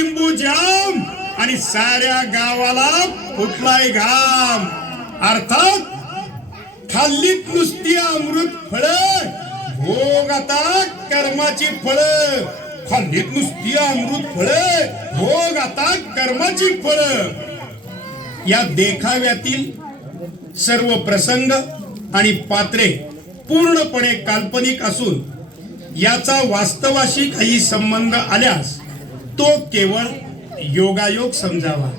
लिंबू जाम आणि साऱ्या गावाला कुठलाही घाम. अर्थात खाल्लीत नुसती अमृत फळ भोग आता कर्माची फळ. खाल्लीत नुसती अमृत फळ भोग आता कर्माची फळ. या देखाव्यातील सर्व प्रसंग आणि पात्रे पूर्णपणे काल्पनिक असून याचा वास्तवाशी काही संबंध आल्यास तो केवळ योगायोग समजावा.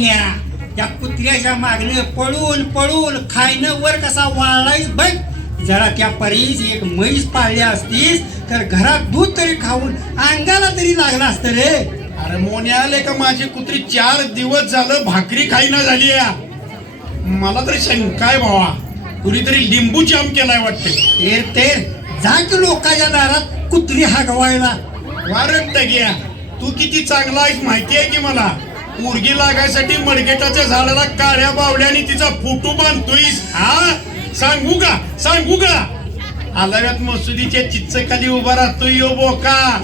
टोन्या त्या कुत्र्याच्या मागणे पळून पळून खायनं वर कसा वाळलायस बघ. जरा त्या परीस एक म्हैस पाळली असतीस तर घरात दूध तरी खाऊन अंगाला तरी लागला असतं रे. अरे मोने आले का माझी कुत्री? चार दिवस झालं भाकरी खाईना झाली मला तर शंका आहे भावा. कुणीतरी लिंबू जाम केलाय वाटते तेर तेर. जा की लोकांच्या दारात कुत्री हागवायला. वारंट घ्या. तू किती चांगला आहेस माहिती आहे की मला? उर्गी लागायसाठी मडगेटाच्या झाडाला काळ्या बावड्याने तिचा फोटो बांधतोयस हा? सांगू का? सांगू का? आलाव्यात मसुदीच्या चिच्चखाली उभा राहतोय यो बोका.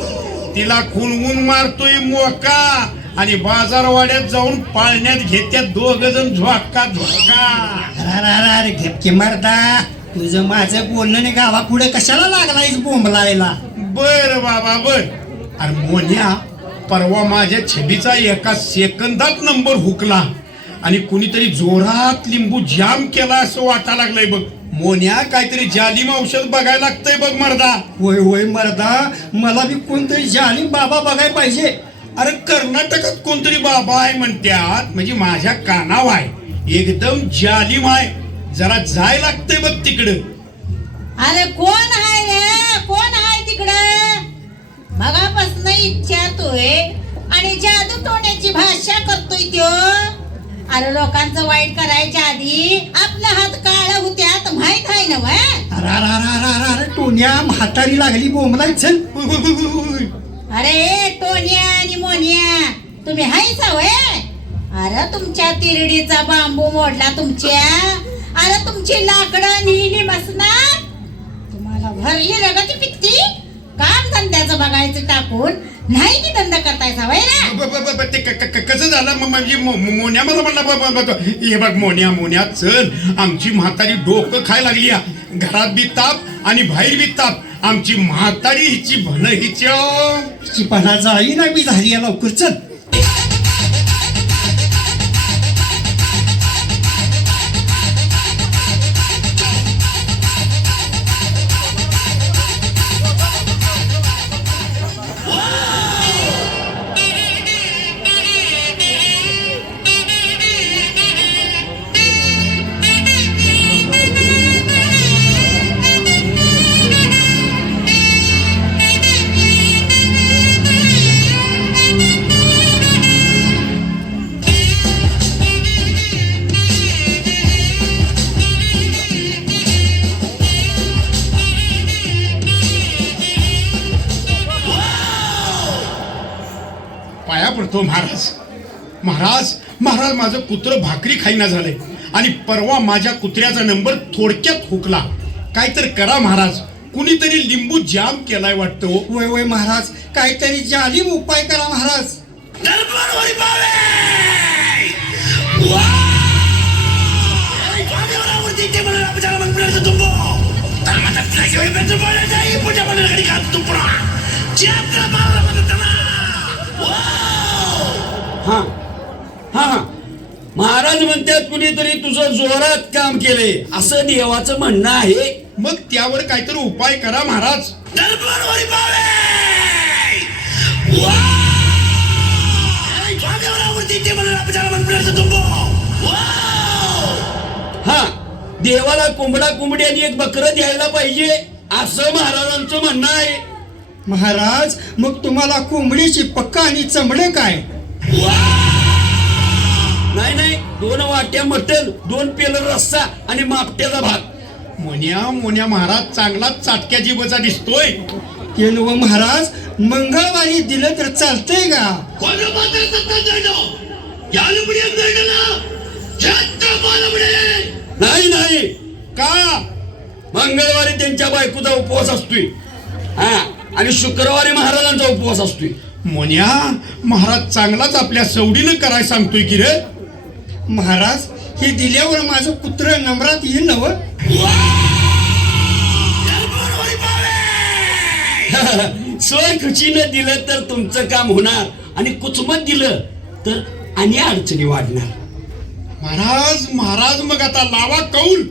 तिला खुणवून मारतोय मोका. आणि बाजारवाड्यात जाऊन पाळण्यात घेत्यात दोघ जण झोका झोका घेपके मारता. तुझं माझं बोलणं नाही गावा पुढे कशाला लागलायस बोंबलायला? बर बाबा बर. अरे मोन्या परवा माझ्या छबीचा एका सेकंदात नंबर हुकला. आणि कुणीतरी जोरात लिंबू जाम केला असं वाटा लागलंय बघ. मोन्या काहीतरी जालिम औषध बघायला लागतंय बघ मर्दा. होय होय मरदा. मला बी कोणतरी जालिम बाबा बघाय पाहिजे. अरे कर्नाटकात कोणतरी बाबा आहे म्हणत्यात म्हणजे माझ्या कानाव आहे. एकदम जालिम आहे. जरा जाय लागतंय बघ तिकडं. अरे कोण आहे कोण आहे तिकडं? मगापासून इच्छातोय आणि जादू टोण्याची भाषा करतोय त्यो. अरे लोकांचं वाईट करायच्या आधी आपला हात काळा होत्यात माहीत आहे ना अरे टोन्या म्हातारी लागली बोंबलाय चल. अरे टोनिया आणि मोनिया तुम्ही हायचा वय? अरे तुमच्या तिरडीचा बांबू मोडला तुमच्या. अरे तुमची लाकडं नेहमी बसणार. तुम्हाला भरली रगती पिकती? काम धंद्याचं बघायचं टाकून नाही की धंदा करतायचा वय ना? ब- ब- ब- ते क- क- क- कसं झालं? म- म्हणजे मो- मो- मोन्या मला म्हणला ब- ब- ब- हे बघ मोन्या मोन्या चल. आमची म्हातारी डोकं खाय लागली. घरात बी ताप आणि बाहेर बी ताप. आमची म्हातारी हिची भन हिच्या चिपणा जाई ना बी झाली या लवकर चल. पडतो महाराज. महाराज महाराज माझं कुत्र भाकरी खाईना झालंय. आणि परवा माझ्या कुत्र्याचा नंबर थोडक्यात हुकला. काय तर करा महाराज. कुणीतरी लिंबू जाम केलाय वाटतं हो. होय होय महाराज. काहीतरी जालिम उपाय करा महाराज! वा! हा. हा हा. महाराज म्हणतात कुणीतरी तुझं जोरात काम केले असं देवाचं म्हणणं आहे. मग त्यावर काहीतरी उपाय करा महाराज! हा. देवाला कोंबडा कोंबड्याने एक बकरं द्यायला पाहिजे असं महाराजांचं म्हणणं आहे. महाराज मग तुम्हाला कोंबडीची पक्का आणि चमडे काय? नाही नाही. दोन वाट्या मटण दोन पेलं रस्सा आणि मापट्याचा भात. मोन्या मोन्या महाराज चांगलाच चाटक्या जीवाचा दिसतोय. ते नव महाराज मंगळवारी दिलं तर चालतंय का? नाही नाही. का? मंगळवारी त्यांच्या बायकोचा उपवास असतोय. हा. आणि शुक्रवारी महाराजांचा उपवास असतोय. मोन्या महाराज चांगलाच आपल्या सवडीनं कराय सांगतोय की रे. महाराज हे दिल्यावर माझं कुत्र नम्रात येईल नव. सोय खुशीनं दिलं तर तुमचं काम होणार आणि कुचमत दिलं तर आणि अडचणी वाढणार. महाराज महाराज मग आता लावा कौल.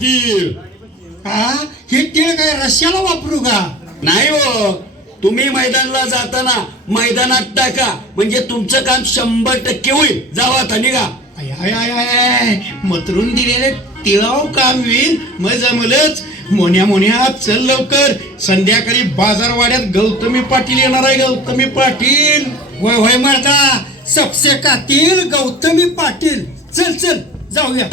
तीळ हा? हे तीळ काय रश्याला वापरू का? नाही हो. तुम्ही मैदानाला जाताना मैदानात टाका. म्हणजे तुमचं काम शंभर टक्के होईल. जावा आता निघा. आय आय आय आय आय. मतरून दिलेले तिळाव काम होईल मग जमलच. मोन्या मोन्या चल लवकर. संध्याकाळी बाजारवाड्यात गौतमी पाटील येणार आहे गौतमी पाटील. होय होय मर्दा सबसे कातील गौतमी पाटील. चल चल. जाऊया.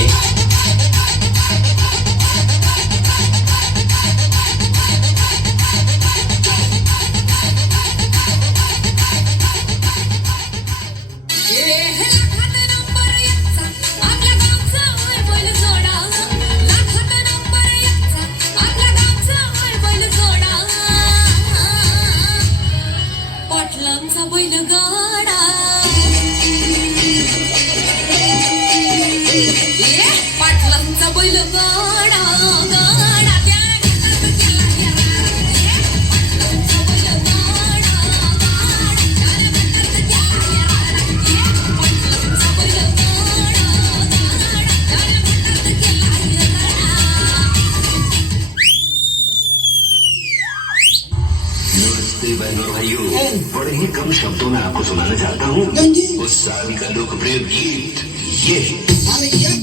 गीत ये है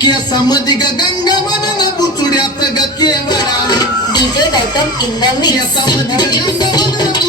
केसामध्ये ग गंगा म्हणून बुचुड्यात ग केवळा DJ Gautam in the mix. केसामध्ये ग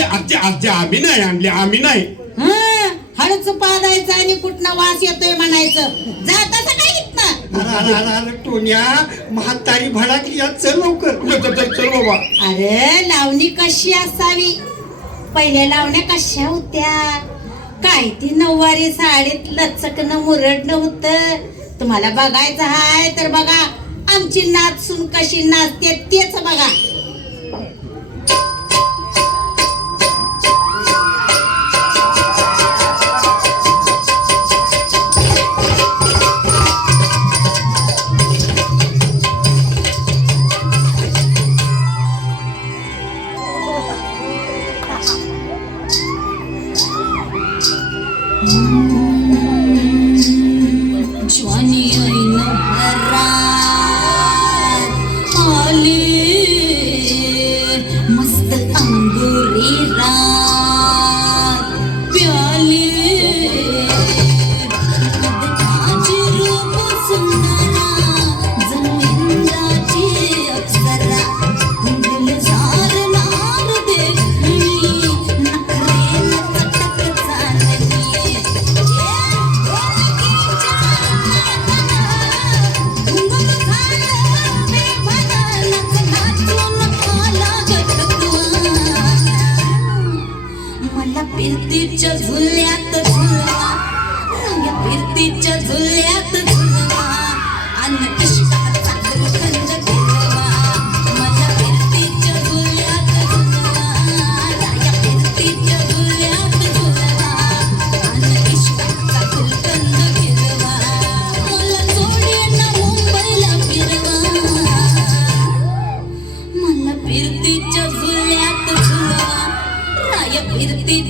आजी आजी आजी आम्ही नाही आणली आम्ही नाही. हळूच पादायचं आणि कुठनं वास येतोय म्हणायचं. जात असं काय इथनं? अरे अरे अरे अरे टोन्या म्हातारी भडाकली आज चल लवकर. चल, चल, चल, चल बाबा. अरे लावणी कशी असावी? पहिले लावण्या कशा होत्या? काय ती नऊवारी साडीत लचकन मुरडणं होत? तुम्हाला बघायचं हाय तर बघा. आमची नाचसून कशी नाचते तेच बघा.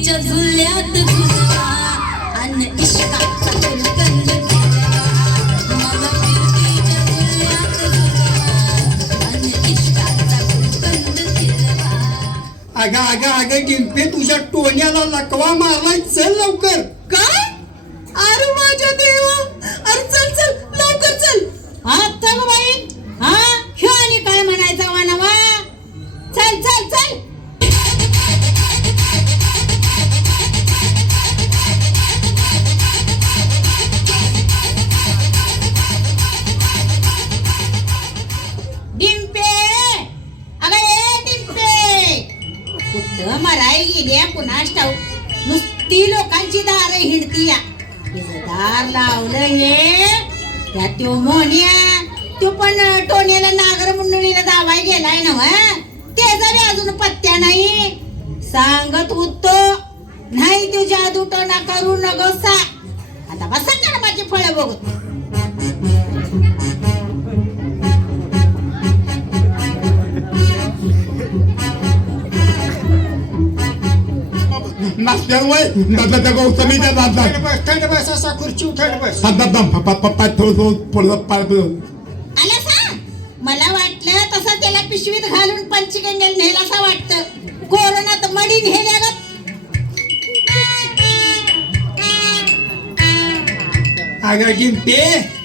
फिरतीच्या झुल्यात गुलकंद मला गुलकंद अगं अगं अगं डिंपे तुझ्या टोण्याला लकवा मारलाय. चल लवकर. काय? अरे माझ्या देवा. अरे चल चल लवकर चल. आता ग बाई. हा ह्यो आणि काय म्हणायचा वानवा? चल चल चल. डिंपे कुठं मराई गेली कुणास ठाऊक नुसती लोकांची दार हिडती या तिचं दार लावलं हे त्या त्यो मोन्या तो पण टोण्याला नागर मुंडणीला दावाय गेलाय ना त्याचा बी अजून पत्त्या नाही. सांगत होतो नाही तू जादू टोना करू नको सा आता बसा कर्माची फळं बघत वय? दादा त्या गौतमीच्या थंड दादा बस थंड बस असा खुर्ची थंड बस. दम पप्पा पप्पा थोडं पाय आला सा? मला वाटलं तसं त्याला पिशवीत घालून पंचगंगेला नेलासा वाटतं. कोरोनात मडी नेल्या ग. अगं डिंपे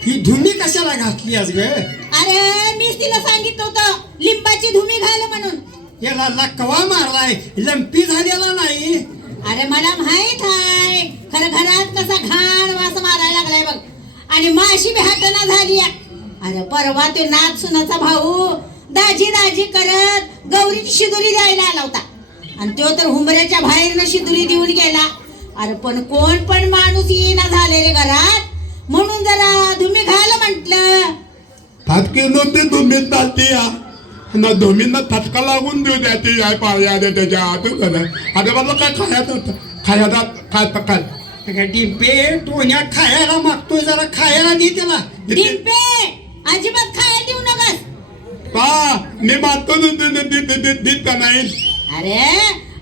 ही धुनी कशाला घातली आज ग? अरे मीच तिला सांगितलं होतं लिंबाची धुमी घाल म्हणून. याला लकवा मारलाय. लंपी झालेला नाही. अरे मला माहीत आहे. खरं घरात कसा घाण वास मारायला लागलाय बघ. आणि माशी बी झाली अरे परवा तो नाथ सुनाचा भाऊ दाजी दाजी करत गौरीची शिदुरी द्यायला आला होता. आणि तो तर हुंबऱ्याच्या बाहेरनं शिदुरी देऊन गेला. अरे पण कोण पण माणूस येईना झाले रे घरात. म्हणून जरा तुम्ही घाल म्हंटल. फाटके नव्हते धुमीत जाते या ना धुमींना फटका लागून देऊ द्या ती आहे पाळ्या द्या त्याच्या आत झालं अरे मला काय खायचं होतं. खायचा काय काय. अगं डिंपे टोण्या खायला मागतोय जरा खायला दे त्याला. डिंपे अजिबात खायला देऊ नकस. का मी मागतो देत का नाही अरे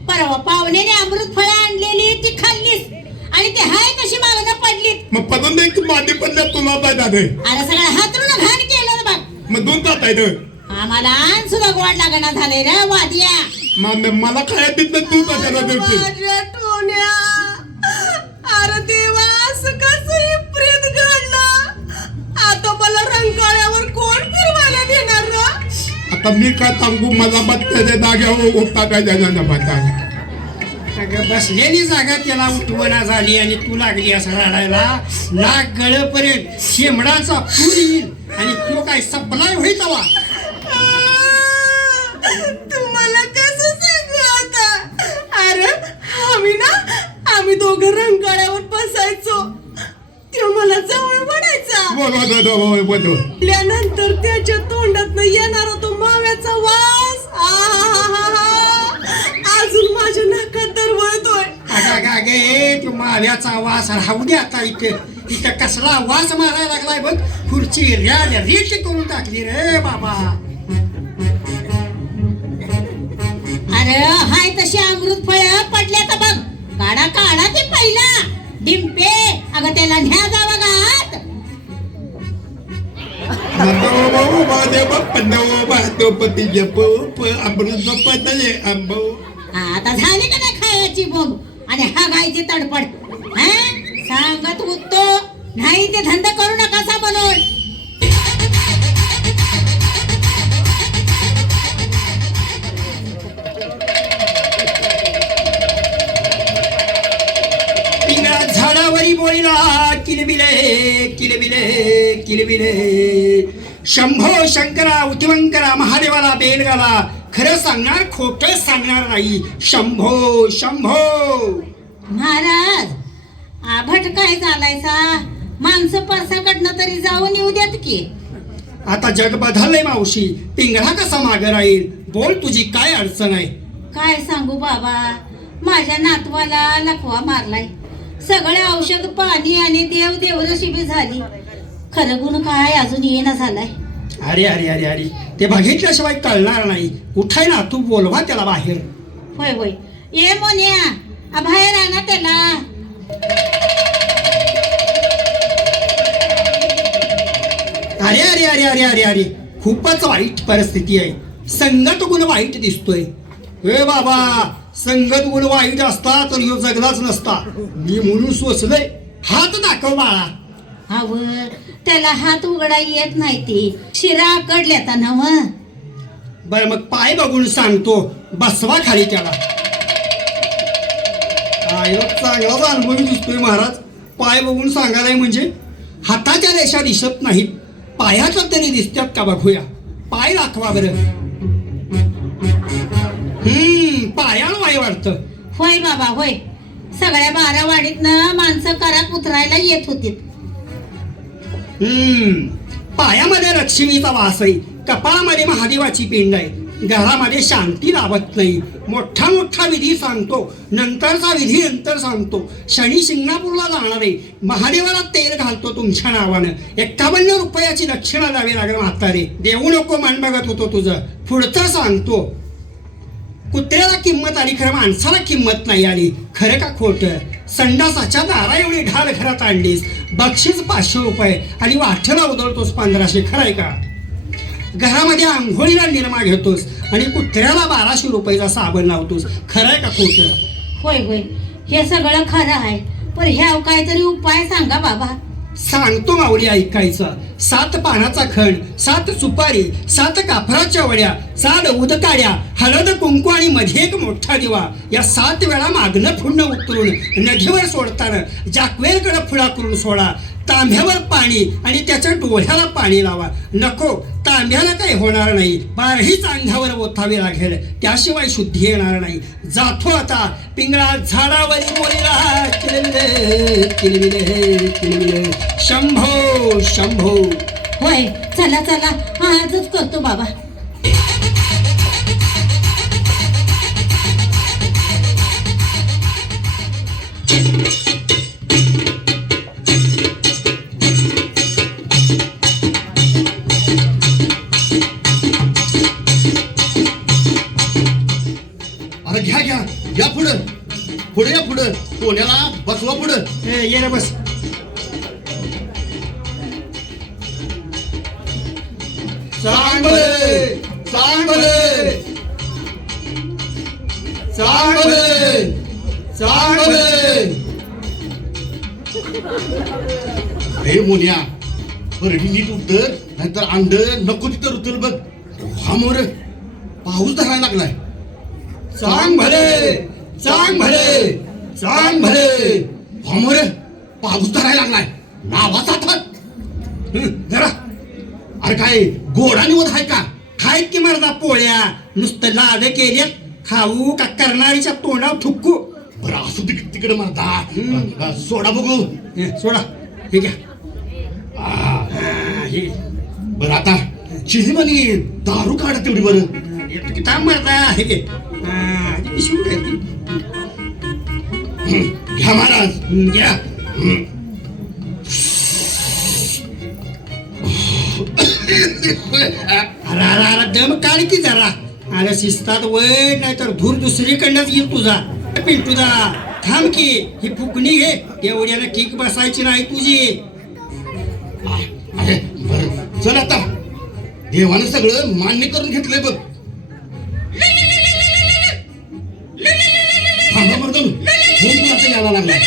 परवा पाहुण्याने अमृत फळं आणलेली ती खाल्लीस. आणि ती हाय कशी मागणं पडली मग पदून एक माती पडल्या तुला पाहिजे अरे अरे सगळं हातरून घाण केलं ना बघ. मग दोन जात आहे आम्हाला आण सुद्धा गोड लागणं झालंय रे वादिया. मग मला नाही, तू कशाला देते? माझ्या टोन्या अरे देवा असं कसं हे प्रेत घडलं. आता मला कोण फिरवायला देणार आता मी काय सांगू मला बत्त्याच्या जाग्यावर उपता काय जायचा बत्ता अगं बसलेली जागा त्याला उठवणा झाली आणि तू लागली असं रडायला. नाक गळपर्यंत शेमडाचा पूर येईल आणि तो काय सप्लाय होईल तवा तुम्हाला कसं सांगू आता अरे आम्ही ना आम्ही दोघं रंकाळ्यावर बसायचो. तो मला जवळ म्हणायचा. त्यानंतर त्याच्या तोंडात येणारा तो माव्याचा वास. अजून माझ्या नाकात दरवळतोय. माव्याचा वास राहू दे आता इथे. इथं कसला वास मारायला लागलाय बघ. खुर्ची रॅल रेट करून टाकली रे बाबा. अरे हाय तशी अमृत फळ पडल्या तर काढा काढा ते पहिला. डिंपे अगं त्याला न्या जावा गात. आता झाली का नाही खायची बोंब? आणि हा गायची तडपड. हा? सांगत होतो नाही ते धंदा करू नका म्हणून. बोलिला किलबिले किलबिले किलबिले. शंभो शंकरा उतिवंकरा महादेवाला बेलगाला खरं सांगणार खोट सांगणार नाही. शंभो शंभो. महाराज आभट काय झालाय सा माणसं परसाकडनं तरी जाऊन येऊ देत की. आता जग बदललंय मावशी. पिंगळा कसा मागे राहील? बोल तुझी काय अडचण आहे? काय सांगू बाबा? माझ्या नातवाला लकवा मारलाय. सगळे औषध पाणी आणि देव देवरशी बी झाली. खरं गुण काय अजून येणं झालाय. अरे अरे अरे अरे. ते बघितल्याशिवाय कळणार नाही. उठाय ना तू बोलवा त्याला बाहेर. होय होय. ये मोन्या. आ, बाहेर आणा त्याला. अरे अरे अरे अरे अरे अरे. खूपच वाईट परिस्थिती आहे. संगत गुण वाईट दिसतोय. ए बाबा. संगत गुण वाईट असता तर ह्यो जगलाच नसता. मी म्हणून सोचलंय हात दाखव बाळा. अव त्याला हात उघडा येत नाही ती. शिरा आकडल्यात नव. बर मग पाय बघून सांगतो. बसवा खाली त्याला. आईला चांगलाच अनुभवी दिसतोय महाराज. पाय बघून सांगायलाय म्हणजे हाताच्या रेषा दिसत नाहीत. पायाच्या तरी दिसतात का बघूया. पाय दाखवा बरं. हम्म पायाला वाय वाटतं. होय बाबा होय. सगळ्या बारा वाडीतनं माणसं करा उतरायला येत होती हम्म पायामध्ये लक्ष्मीचा वास आहे कपाळामध्ये महादेवाची पिंड आहे घरामध्ये शांती लाभत नाही. मोठा मोठा विधी सांगतो नंतरचा विधी नंतर सांगतो. शनी शिंगणापूरला जाणार आहे महादेवाला तेल घालतो तुमच्या नावानं. एक्कावन्न रुपयाची दक्षिणा द्यावी लागेल म्हातारे. देऊ नको मन बघत होतो तुझं. पुढचं सांगतो. कुत्र्याला किंमत आली खरं माणसाला किंमत नाही आली. खरं का खोटं? संडासाच्या दारा एवढी ढाल घरात आणलीस. बक्षीस पाचशे रुपये आणि वाठला उधळतोस पंधराशे. खरंय का? घरामध्ये आंघोळीला निरमा घेतोस आणि कुत्र्याला बाराशे रुपयाचा साबण लावतोस. खरंय का खोटं? होय होय. हे सगळं खरं आहे. पण ह्या काहीतरी उपाय सांगा बाबा. सांगतो माऊली ऐकायचं. सात पानाचा खण सात सुपारी सात कापराच्या वड्या चाल उदकाड्या हळद कुंकू आणि मध्ये एक मोठा दिवा. या सात वेळा मागणं फुडणं उतरून नदीवर सोडताना जाकवेलकडे फुळा करून सोडा. तांब्यावर पाणी आणि त्याच्या डोळ्याला पाणी लावा. नको तांब्याला काही होणार नाही. बारहीच अंगावर ओथावे लागेल. त्याशिवाय शुद्धी येणार नाही. जातो आता पिंगळा झाडावर शंभो शंभो. होय चला चला. आजच करतो बाबा. ए, ये रे बस सांग भले सांग भले सांग भले सांग भले हे मोन्या बरं नीट उतर नाहीतर अंड नको तिथं उतर बघ. हा मोर पाऊस धरायला लागलाय. सांग भले सांग भले सांग भले. हा मोर पाऊस धरायला लागलाय. नावाचा हं, जरा. अरे काय गोडा निवत आहे का? खाय की मर्दा पोळ्या नुसतं लाड केल्यात खाऊ का करणारीच्या तोंडावर थुक्कू बरं असू दे तिकडे म्हणता सोडा बघू. सोडा. हे घ्या. आ, बरं आता चिलीमानी दारू काढा तेवढी बरं. किती थांब मर्दा. हे घे. पिशवी? घ्या महाराज. घ्या. अरे अरे दम काढ की जरा. अरे शिस्तात वय नाही तर धूर दुसरीकडनंच येईल तुझा. पिंटूदा थांब की ही फुकणी घे. एवढ्याला किक बसायची नाही तुझी. चल आता. देवानं सगळं मान्य करून घेतलंय बघ. यायला लागलाय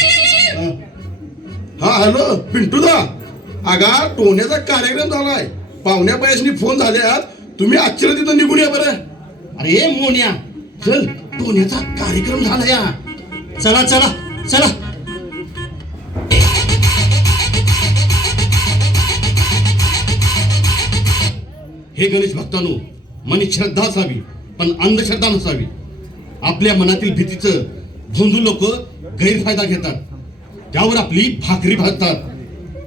हा हॅलो पिंटूदा. अगा टोण्याचा कार्यक्रम झालाय. पाहुण्या पैसनी फोन झाल्यात. तुम्ही आश्चर्य तिथं निघून या बरं. अरे मोन्या. चल टोण्याचा कार्यक्रम झाला या. चला चला चला. हे गणेश भक्तांनो मनी श्रद्धा असावी पण अंधश्रद्धा नसावी. आपल्या मनातील भीतीचं झुंजू लोक गैरफायदा घेतात. त्यावर आपली भाकरी भाजतात.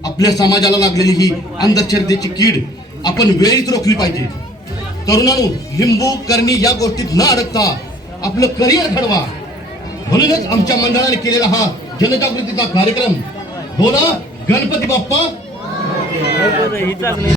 आपल्या समाजाला लागलेली ही अंधश्रद्धेची कीड आपण वेळीच रोखली पाहिजे. तरुणांनो लिंबू करणी या गोष्टीत न अडकता आपलं करिअर घडवा. म्हणूनच आमच्या मंडळाने केलेला हा जनजागृतीचा कार्यक्रम. बोला गणपती बाप्पा.